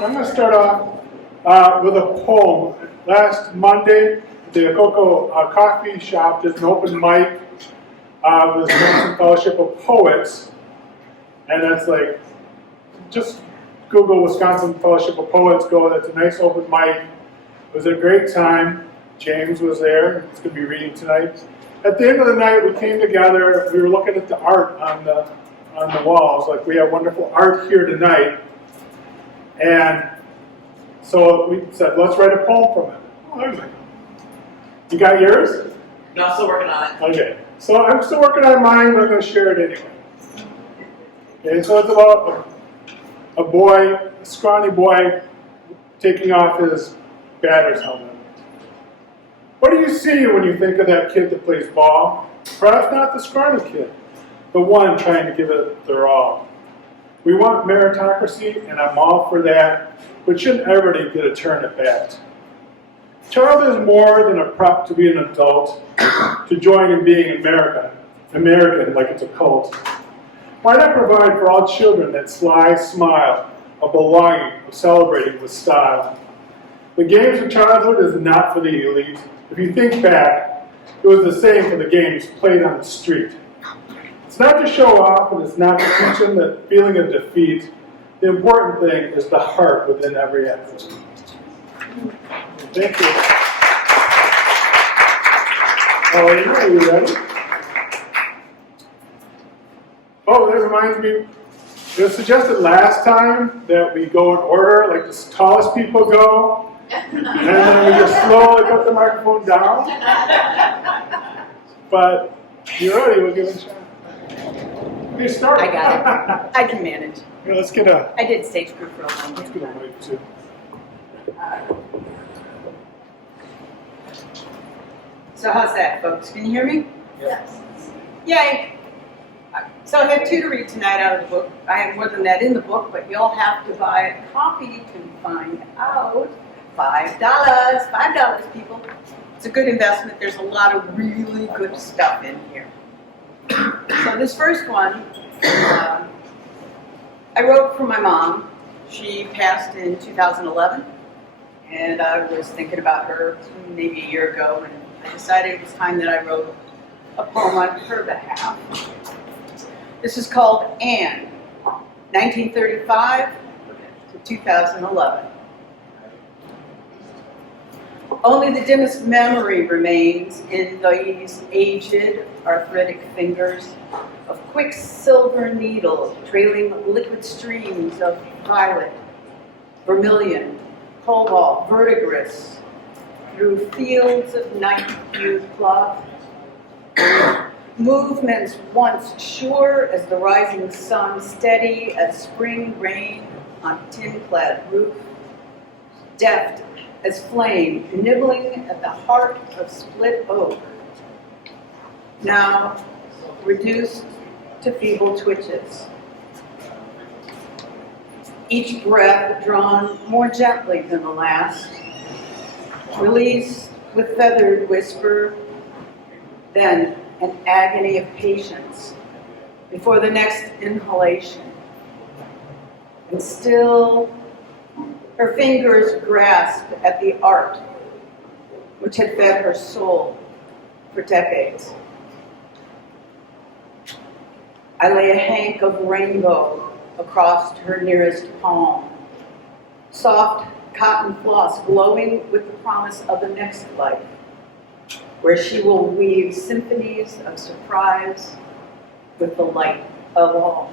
I'm going to start off with a poem. Last Monday, the Cocoa Coffee Shop did an open mic with the Wisconsin Fellowship of Poets. And that's like, just Google Wisconsin Fellowship of Poets, go, that's a nice open mic. It was a great time. James was there, he's going to be reading tonight. At the end of the night, we came together, we were looking at the art on the walls, like we have wonderful art here tonight. And so we said, let's write a poem from it. Oh, there's it. You got yours? No, I'm still working on it. Okay, so I'm still working on mine, but I'm going to share it anyway. Okay, so it's about a boy, a scrawny boy, taking off his batter's helmet. What do you see when you think of that kid that plays ball? Perhaps not the scrawny kid, the one trying to give it their all. We want meritocracy, and I'm all for that, but shouldn't everybody get a turn at bat? Child is more than a prep to be an adult, to join in being American like it's a cult. Why not provide for all children that sly smile of belonging, of celebrating with style? The games of childhood is not for the elite. If you think back, it was the same for the games played on the street. It's not to show off, and it's not to teach them the feeling of defeat. The important thing is the heart within every athlete. Thank you. Are you ready? Oh, that reminds me, it was suggested last time that we go in order, like the tallest people go, and then we just slowly put the microphone down. But you're ready, we'll give it a shot. Okay, start. I got it. I can manage. Here, let's get a. I did stage crew for a long Let's time. get a mic too. So how's that, folks? Can you hear me? Yes. Yay! So I have two to read tonight out of the book. I have more than that in the book, but you'll have to buy a copy to find out. $5. $5, people. It's a good investment. There's a lot of really good stuff in here. So this first one, I wrote for my mom. She passed in 2011, and I was thinking about her maybe a year ago, and I decided it was time that I wrote a poem on her behalf. This is called Anne, 1935 to 2011. Only the dimmest memory remains in these aged, arthritic fingers of quicksilver needles trailing liquid streams of violet, vermilion, cobalt, verdigris through fields of night-hued cloth. Movements once sure as the rising sun, steady as spring rain on tin-clad roof, deft as flame nibbling at the heart of split oak, now reduced to feeble twitches. Each breath drawn more gently than the last, released with feathered whisper, then an agony of patience before the next inhalation. And still, her fingers grasped at the art which had fed her soul for decades. I lay a hank of rainbow across her nearest palm, soft cotton floss glowing with the promise of the next life, where she will weave symphonies of surprise with the light of all.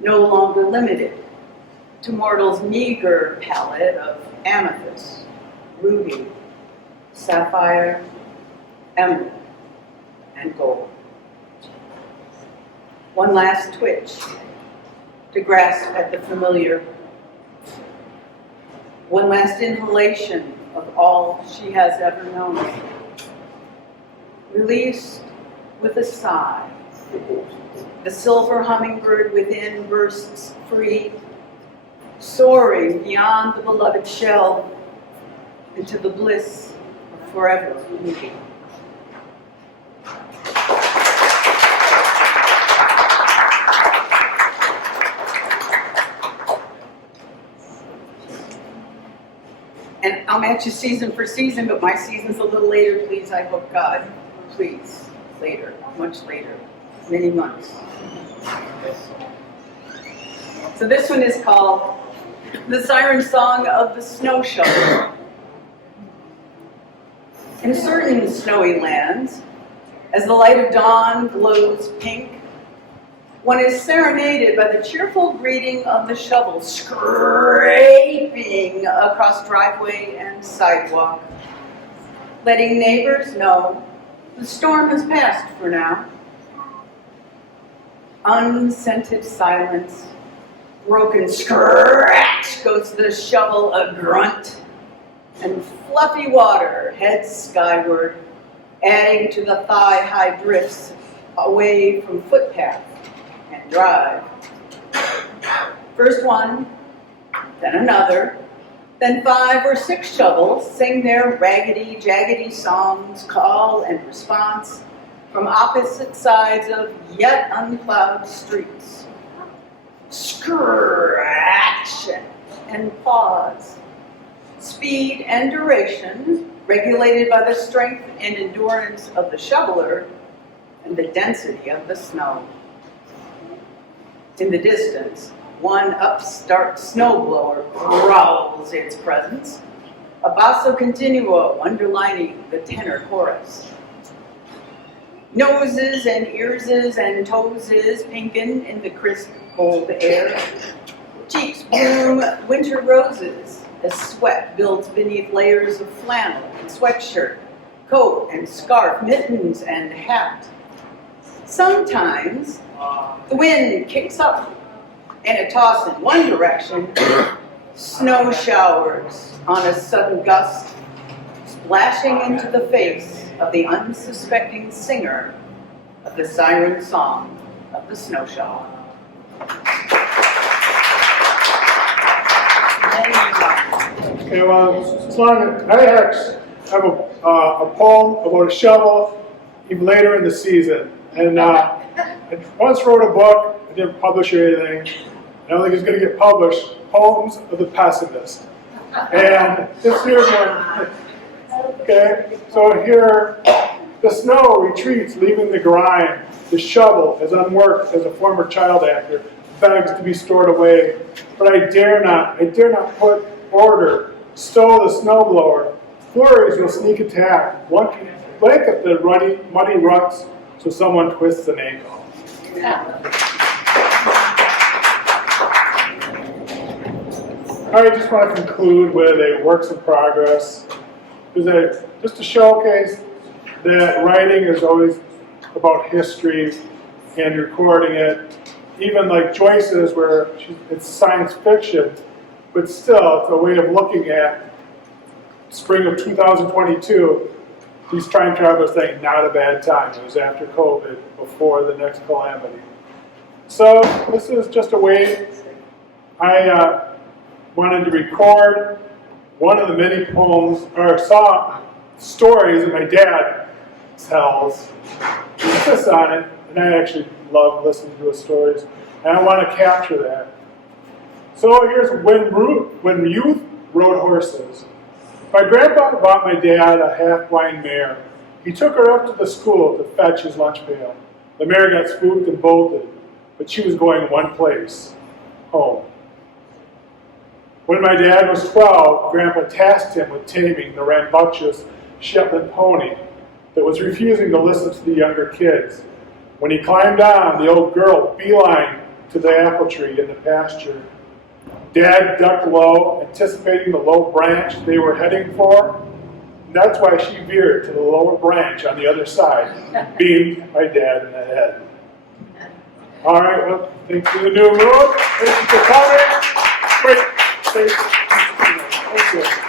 No longer limited to mortal's meager palette of amethyst, ruby, sapphire, emerald, and gold. One last twitch to grasp at the familiar. One last inhalation of all she has ever known. Released with a sigh, the silver hummingbird within bursts free, soaring beyond the beloved shell into the bliss of forever meeting. And I'll match you season for season, but my season's a little later, please, I hope God. Please, later, much later, many months. So this one is called The Siren Song of the Snow Shoveler. In certain snowy lands, as the light of dawn glows pink, one is serenaded by the cheerful greeting of the shovel scraping across driveway and sidewalk, letting neighbors know the storm has passed for now. Unscented silence, broken scratch goes the shovel a grunt, and fluffy water heads skyward, adding to the thigh-high drifts away from footpath and drive. First one, then another, then 5 or 6 shovels sing their raggedy, jaggedy songs, call and response from opposite sides of yet unplowed streets. Scratch and pause. Speed and duration regulated by the strength and endurance of the shoveler and the density of the snow. In the distance, one upstart snowblower growls its presence, a basso continuo underlining the tenor chorus. Noses and earses and toeses pinken in the crisp, cold air. Cheeks bloom winter roses as sweat builds beneath layers of flannel and sweatshirt, coat and scarf, mittens and hat. Sometimes the wind kicks up and a toss in one direction, snow showers on a sudden gust, splashing into the face of the unsuspecting singer of the siren song of the snow shovel. Okay, well, I actually have a poem about a shovel even later in the season. And I once wrote a book, I didn't publish anything. I don't think it's going to get published, Poems of the Pessimist. And this here's one. Okay, so here, the snow retreats, leaving the grime. The shovel, as unworked as a former child actor, begs to be stored away. But I dare not put order, stow the snowblower. Flurries will sneak attack. One can blanket the muddy ruts so someone twists an ankle. I just want to conclude with a works in progress. Just to showcase that writing is always about history and recording it. Even like Joyce's, where it's science fiction, but still it's a way of looking at spring of 2022. These time travelers saying not a bad time. It was after COVID, before the next calamity. So this is just a way I wanted to record one of the many poems or stories that my dad tells. He insists on it, and I actually love listening to his stories, and I want to capture that. So here's when youth rode horses. My grandpa bought my dad a half-blind mare. He took her up to the school to fetch his lunch pail. The mare got spooked and bolted, but she was going one place, home. When my dad was 12, Grandpa tasked him with taming the rambunctious Shetland pony that was refusing to listen to the younger kids. When he climbed on, the old girl beelined to the apple tree in the pasture. Dad ducked low, anticipating the low branch they were heading for. And that's why she veered to the lower branch on the other side, beamed my dad in the head. All right, well, thanks for the new moon. Thank you for coming. Great. Thank you.